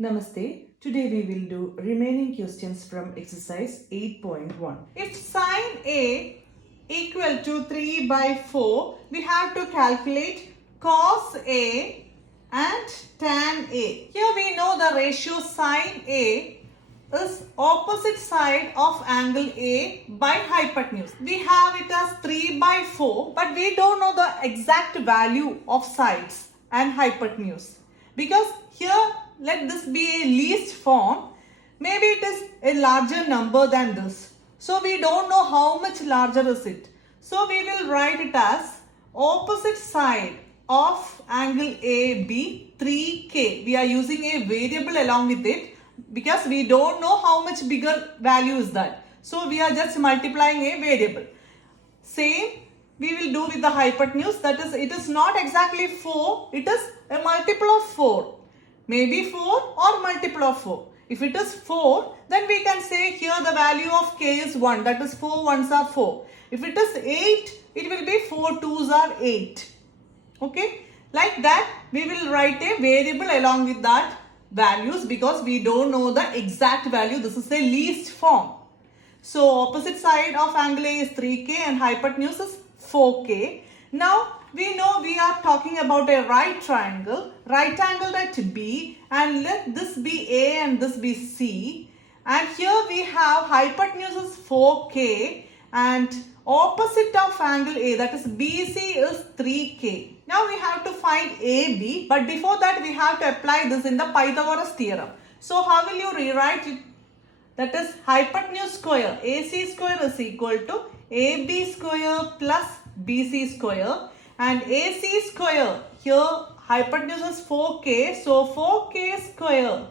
Namaste. Today we will do remaining questions from exercise 8.1. If sine A equal to 3 by 4, we have to calculate cos A and tan A. Here we know the ratio sine A is opposite side of angle A by hypotenuse. We have it as 3 by 4, but we don't know the exact value of sides and hypotenuse. Because here, let this be a least form. Maybe it is a larger number than this. So we don't know how much larger is it. So we will write it as opposite side of angle AB 3K. We are using a variable along with it because we don't know how much bigger value is that. So we are just multiplying a variable. Same we will do with the hypotenuse, that is it is not exactly 4, it is a multiple of 4. Maybe 4 or multiple of 4. If it is 4, then we can say here the value of k is 1, that is 4 ones are 4. If it is 8, it will be 4 twos are 8. Okay, like that we will write a variable along with that values because we don't know the exact value. This is a least form. So opposite side of angle A is 3K and hypotenuse is 4K. Now we know we are talking about a right triangle at B, and let this be A and this be C. And here we have hypotenuse is 4K and opposite of angle A, that is BC, is 3K. Now we have to find AB, but before that we have to apply this in the Pythagoras theorem. So how will you rewrite it? That is hypotenuse square AC square is equal to AB square plus BC square, and AC square, here hypotenuse is 4K, so 4K square,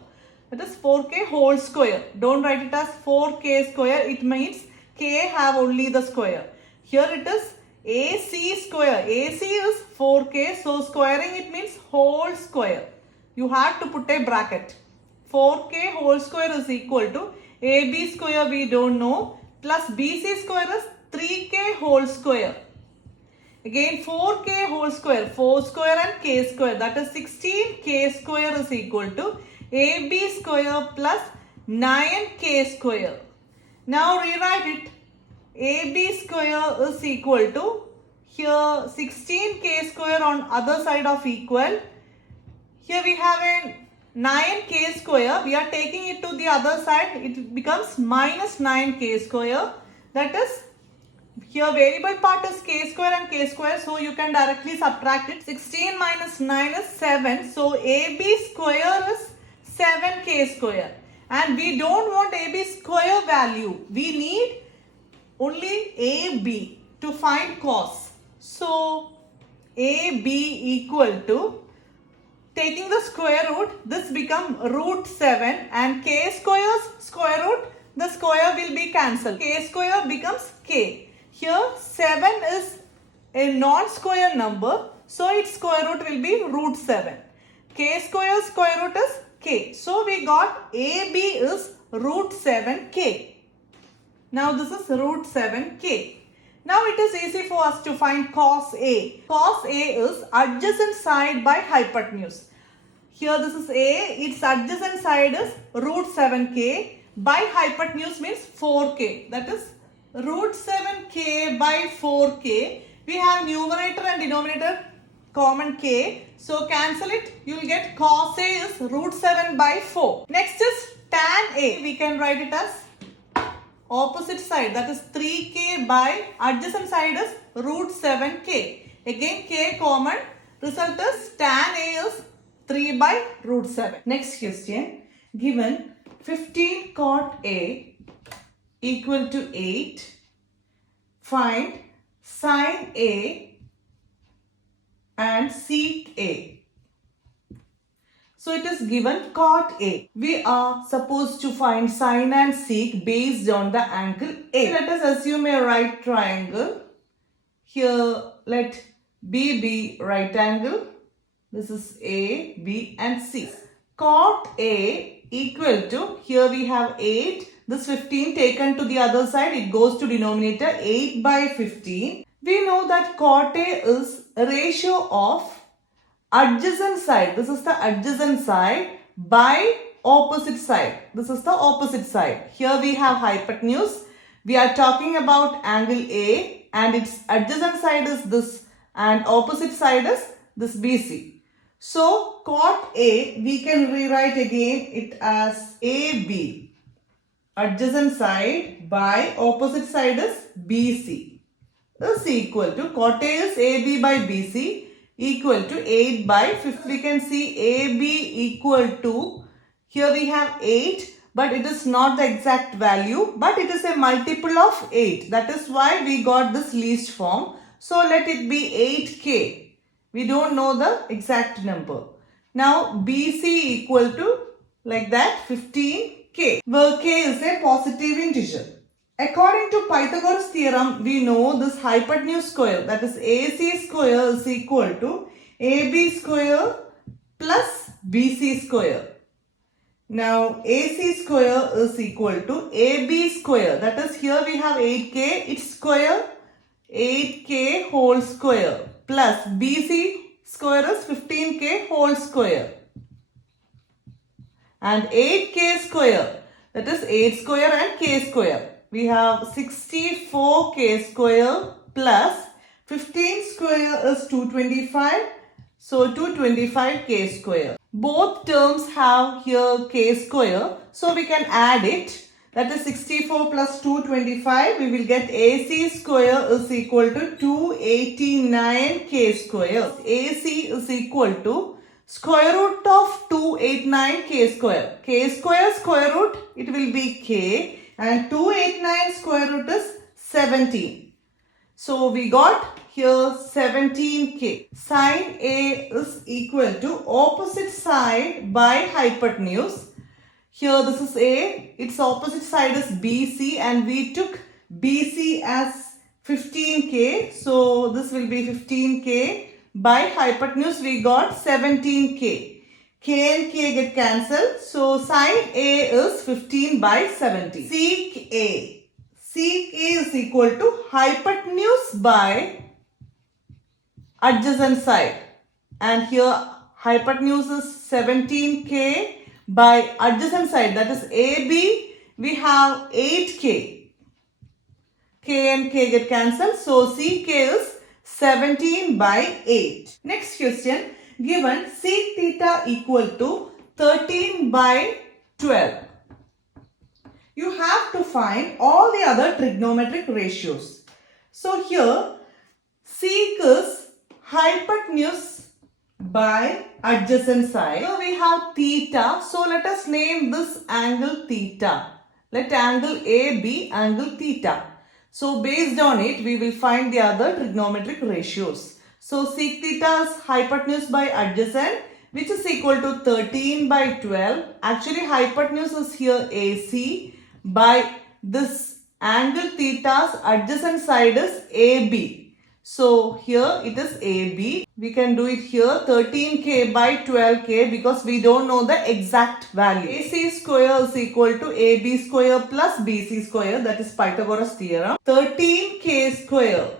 that is 4K whole square. Don't write it as 4K square, it means K have only the square. Here it is AC square, AC is 4K, so squaring it means whole square. You have to put a bracket. 4K whole square is equal to AB square we don't know plus BC square is 3K whole square. Again 4K whole square, 4 square and K square, that is 16K square is equal to AB square plus 9K square. Now rewrite it. AB square is equal to, here 16K square on other side of equal. Here we have a 9K square, we are taking it to the other side, it becomes minus 9K square, that is here variable part is K square and K square, so you can directly subtract it. 16 minus 9 is 7, so AB square is 7K square, and we don't want AB square value, we need only AB to find cos. So AB equal to, taking the square root, this become root 7 and K square's square root, the square will be cancelled. K square becomes K. Here 7 is a non-square number, so its square root will be root 7. K square's square root is K. So we got AB is root 7K. Now this is root 7K. Now it is easy for us to find cos A. Cos A is adjacent side by hypotenuse. Here this is A, its adjacent side is root 7K by hypotenuse means 4K. That is root 7K by 4K. We have numerator and denominator common K. So cancel it. You will get cos A is root 7 by 4. Next is tan A. We can write it as opposite side, that is 3K by adjacent side is root 7K. Again K common, result is tan A is 3 by root 7. Next question. Given 15 cot A equal to 8, find sine A and sec A. So it is given cot A. We are supposed to find sine and sec based on the angle A. Let us assume a right triangle. Here let B be right angle. This is A, B and C. Cot A equal to, here we have 8. This 15 taken to the other side, it goes to denominator, 8 by 15. We know that cot A is a ratio of adjacent side, this is the adjacent side, by opposite side. This is the opposite side. Here we have hypotenuse. We are talking about angle A and its adjacent side is this and opposite side is this BC. So cot A we can rewrite again it as AB. Adjacent side by opposite side is BC is equal to cot A is AB by BC equal to 8 by 5. We can see AB equal to, here we have 8 but it is not the exact value but it is a multiple of 8. That is why we got this least form. So let it be 8K. We don't know the exact number. Now BC equal to like that 15K where K is a positive integer. According to Pythagoras theorem, we know this hypotenuse square, that is AC square is equal to AB square plus BC square. Now AC square is equal to AB square, that is here we have 8K, its square 8K whole square plus BC square is 15K whole square and 8K square, that is 8 square and K square. We have 64K square plus 15 square is 225. So 225K square. Both terms have here K square. So we can add it. That is 64 plus 225. We will get AC square is equal to 289K square. AC is equal to square root of 289K square. K square root, it will be K. And 289 square root is 17. So we got here 17K. Sine A is equal to opposite side by hypotenuse. Here this is A. Its opposite side is BC and we took BC as 15K. So this will be 15K. By hypotenuse we got 17K. K and K get cancelled. So sine A is 15 by 70. Sec A. Sec A is equal to hypotenuse by adjacent side. And here hypotenuse is 17K by adjacent side. That is AB. We have 8K. K and K get cancelled. So Sec is 17 by 8. Next question. Given sec theta equal to 13 by 12. You have to find all the other trigonometric ratios. So here sec is hypotenuse by adjacent side. Here we have theta. So let us name this angle theta. Let angle A be angle theta. So based on it we will find the other trigonometric ratios. So sec theta is hypotenuse by adjacent which is equal to 13 by 12. Actually hypotenuse is here AC by this angle theta's adjacent side is AB. So here it is AB. We can do it here 13K by 12K because we don't know the exact value. AC square is equal to AB square plus BC square, that is Pythagoras theorem. 13K square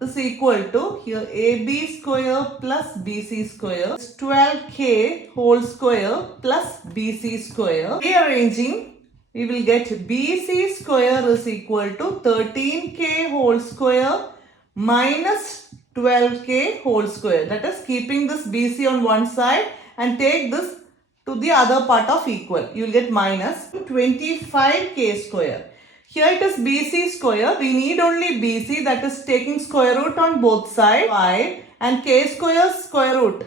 is equal to here AB square plus BC square is 12K whole square plus BC square. Rearranging, we will get BC square is equal to 13K whole square minus 12K whole square. That is keeping this BC on one side and take this to the other part of equal. You will get minus 25K square. Here it is BC square. We need only BC, that is taking square root on both sides 5 and K square root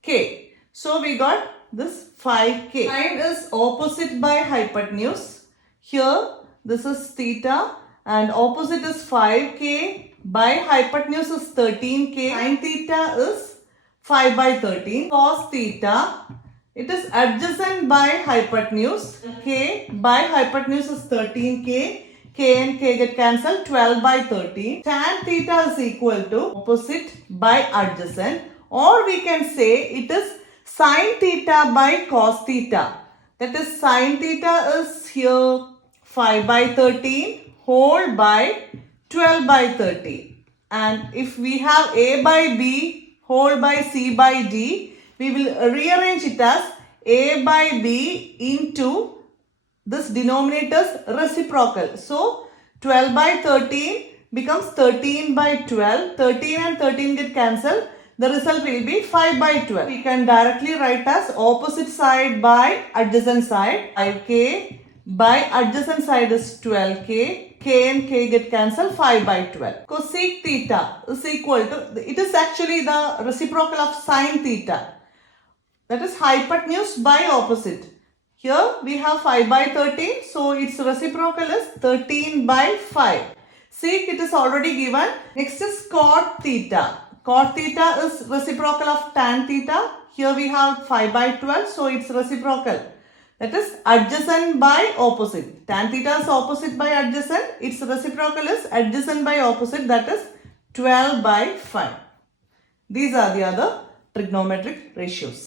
K. So we got this 5K. Sine is opposite by hypotenuse. Here this is theta and opposite is 5K by hypotenuse is 13K. Sine theta is 5 by 13. Cos theta, it is adjacent by hypotenuse. K by hypotenuse is 13K. K and K get cancelled, 12 by 13. Tan theta is equal to opposite by adjacent, or we can say it is sin theta by cos theta. That is sin theta is here 5 by 13 whole by 12 by 13. And if we have A by B whole by C by D, we will rearrange it as A by B into this denominator's reciprocal. So 12 by 13 becomes 13 by 12. 13 and 13 get cancelled. The result will be 5 by 12. We can directly write as opposite side by adjacent side. 5k by adjacent side is 12k. K and k get cancelled. 5 by 12. Cosec theta is equal to, it is actually the reciprocal of sine theta. That is hypotenuse by opposite. Here we have 5 by 13. So its reciprocal is 13 by 5. Sec it is already given. Next is cot theta. Cot theta is reciprocal of tan theta. Here we have 5 by 12. So its reciprocal. That is adjacent by opposite. Tan theta is opposite by adjacent. Its reciprocal is adjacent by opposite. That is 12 by 5. These are the other trigonometric ratios.